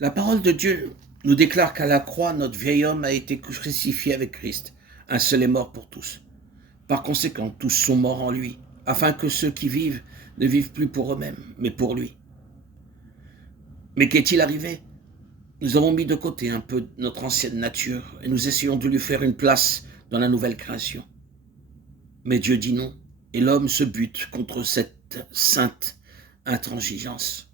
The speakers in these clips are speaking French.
La parole de Dieu nous déclare qu'à la croix, notre vieil homme a été crucifié avec Christ. Un seul est mort pour tous. Par conséquent, tous sont morts en lui, afin que ceux qui vivent ne vivent plus pour eux-mêmes, mais pour lui. Mais qu'est-il arrivé? Nous avons mis de côté un peu notre ancienne nature et nous essayons de lui faire une place dans la nouvelle création. Mais Dieu dit non, et l'homme se bute contre cette sainte intransigeance.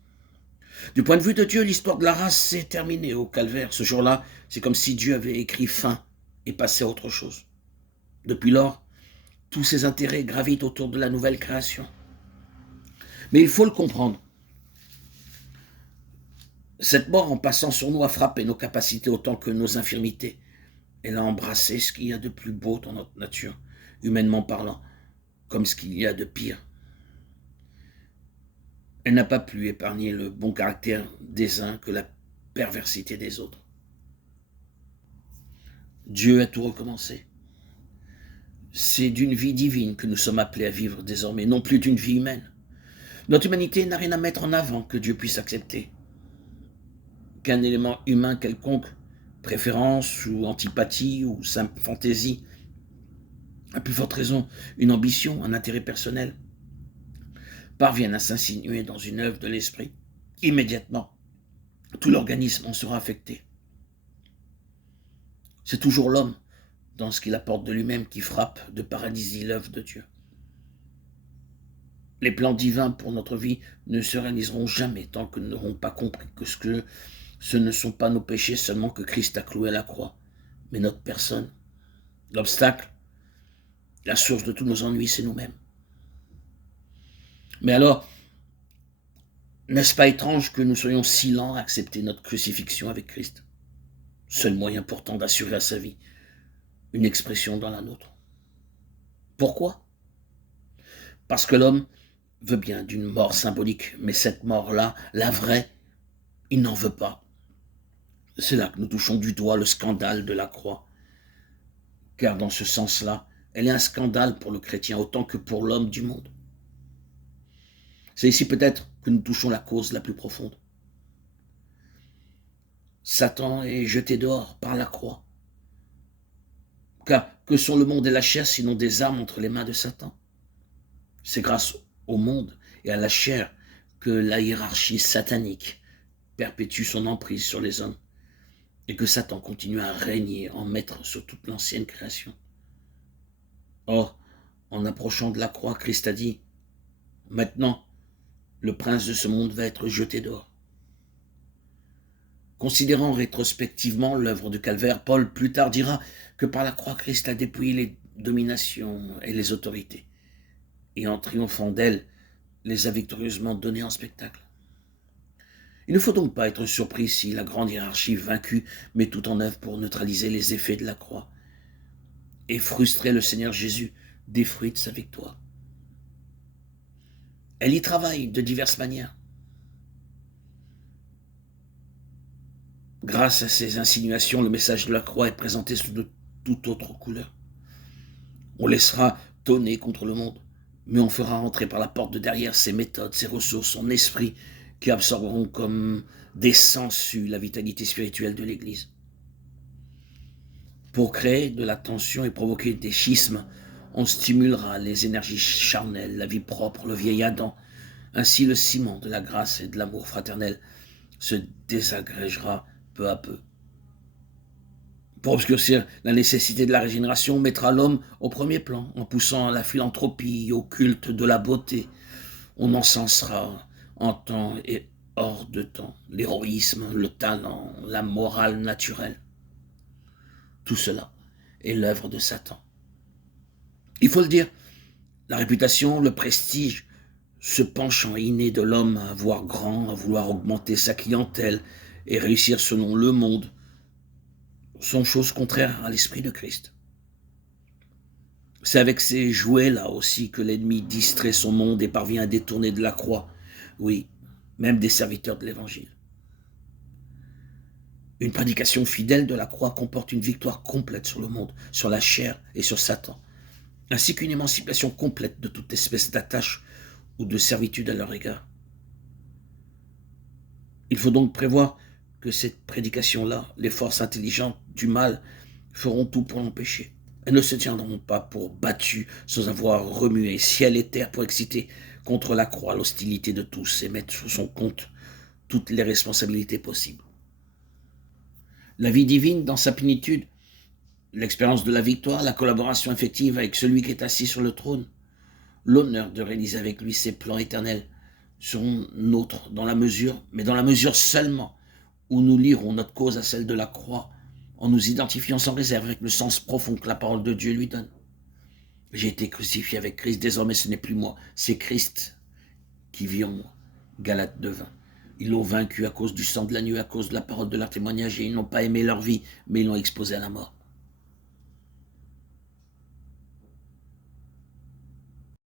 Du point de vue de Dieu, l'histoire de la race s'est terminée au calvaire. Ce jour-là, c'est comme si Dieu avait écrit fin et passé à autre chose. Depuis lors, tous ses intérêts gravitent autour de la nouvelle création. Mais il faut le comprendre. Cette mort, en passant sur nous, a frappé nos capacités autant que nos infirmités. Elle a embrassé ce qu'il y a de plus beau dans notre nature, humainement parlant, comme ce qu'il y a de pire. Elle n'a pas pu épargner le bon caractère des uns que la perversité des autres. Dieu a tout recommencé. C'est d'une vie divine que nous sommes appelés à vivre désormais, non plus d'une vie humaine. Notre humanité n'a rien à mettre en avant que Dieu puisse accepter. Qu'un élément humain quelconque, préférence ou antipathie ou simple fantaisie, à plus forte raison une ambition, un intérêt personnel, parviennent à s'insinuer dans une œuvre de l'esprit, immédiatement, tout l'organisme en sera affecté. C'est toujours l'homme, dans ce qu'il apporte de lui-même, qui frappe de paralysie l'œuvre de Dieu. Les plans divins pour notre vie ne se réaliseront jamais tant que nous n'aurons pas compris que ce ne sont pas nos péchés seulement que Christ a cloués à la croix, mais notre personne. L'obstacle, la source de tous nos ennuis, c'est nous-mêmes. Mais alors, n'est-ce pas étrange que nous soyons si lents à accepter notre crucifixion avec Christ? Seul moyen pourtant d'assurer à sa vie une expression dans la nôtre. Pourquoi? Parce que l'homme veut bien d'une mort symbolique, mais cette mort-là, la vraie, il n'en veut pas. C'est là que nous touchons du doigt le scandale de la croix. Car dans ce sens-là, elle est un scandale pour le chrétien autant que pour l'homme du monde. C'est ici peut-être que nous touchons la cause la plus profonde. Satan est jeté dehors par la croix. Car que sont le monde et la chair sinon des armes entre les mains de Satan? C'est grâce au monde et à la chair que la hiérarchie satanique perpétue son emprise sur les hommes et que Satan continue à régner en maître sur toute l'ancienne création. Or, en approchant de la croix, Christ a dit « Maintenant, le prince de ce monde va être jeté dehors. » Considérant rétrospectivement l'œuvre du calvaire, Paul plus tard dira que par la croix, Christ a dépouillé les dominations et les autorités, et en triomphant d'elles, les a victorieusement données en spectacle. Il ne faut donc pas être surpris si la grande hiérarchie vaincue met tout en œuvre pour neutraliser les effets de la croix et frustrer le Seigneur Jésus des fruits de sa victoire. Elle y travaille de diverses manières. Grâce à ces insinuations, le message de la croix est présenté sous de toute autre couleur. On laissera tonner contre le monde, mais on fera rentrer par la porte de derrière ses méthodes, ses ressources, son esprit, qui absorberont comme des sangsues la vitalité spirituelle de l'Église. Pour créer de la tension et provoquer des schismes, on stimulera les énergies charnelles, la vie propre, le vieil Adam. Ainsi le ciment de la grâce et de l'amour fraternel se désagrégera peu à peu. Pour obscurcir la nécessité de la régénération, on mettra l'homme au premier plan, en poussant à la philanthropie, au culte de la beauté. On encensera en temps et hors de temps l'héroïsme, le talent, la morale naturelle. Tout cela est l'œuvre de Satan. Il faut le dire, la réputation, le prestige, ce penchant inné de l'homme à voir grand, à vouloir augmenter sa clientèle et réussir selon le monde, sont choses contraires à l'esprit de Christ. C'est avec ces jouets-là aussi que l'ennemi distrait son monde et parvient à détourner de la croix, oui, même des serviteurs de l'Évangile. Une prédication fidèle de la croix comporte une victoire complète sur le monde, sur la chair et sur Satan, ainsi qu'une émancipation complète de toute espèce d'attache ou de servitude à leur égard. Il faut donc prévoir que cette prédication-là, les forces intelligentes du mal feront tout pour l'empêcher. Elles ne se tiendront pas pour battues sans avoir remué ciel et terre pour exciter contre la croix l'hostilité de tous et mettre sur son compte toutes les responsabilités possibles. La vie divine dans sa plénitude, l'expérience de la victoire, la collaboration effective avec celui qui est assis sur le trône, l'honneur de réaliser avec lui ses plans éternels seront nôtres dans la mesure, mais dans la mesure seulement où nous lierons notre cause à celle de la croix, en nous identifiant sans réserve avec le sens profond que la parole de Dieu lui donne. J'ai été crucifié avec Christ, désormais ce n'est plus moi, c'est Christ qui vit en moi. Galates 2:20. Ils l'ont vaincu à cause du sang de l'agneau, à cause de la parole de leur témoignage, et ils n'ont pas aimé leur vie, mais ils l'ont exposé à la mort.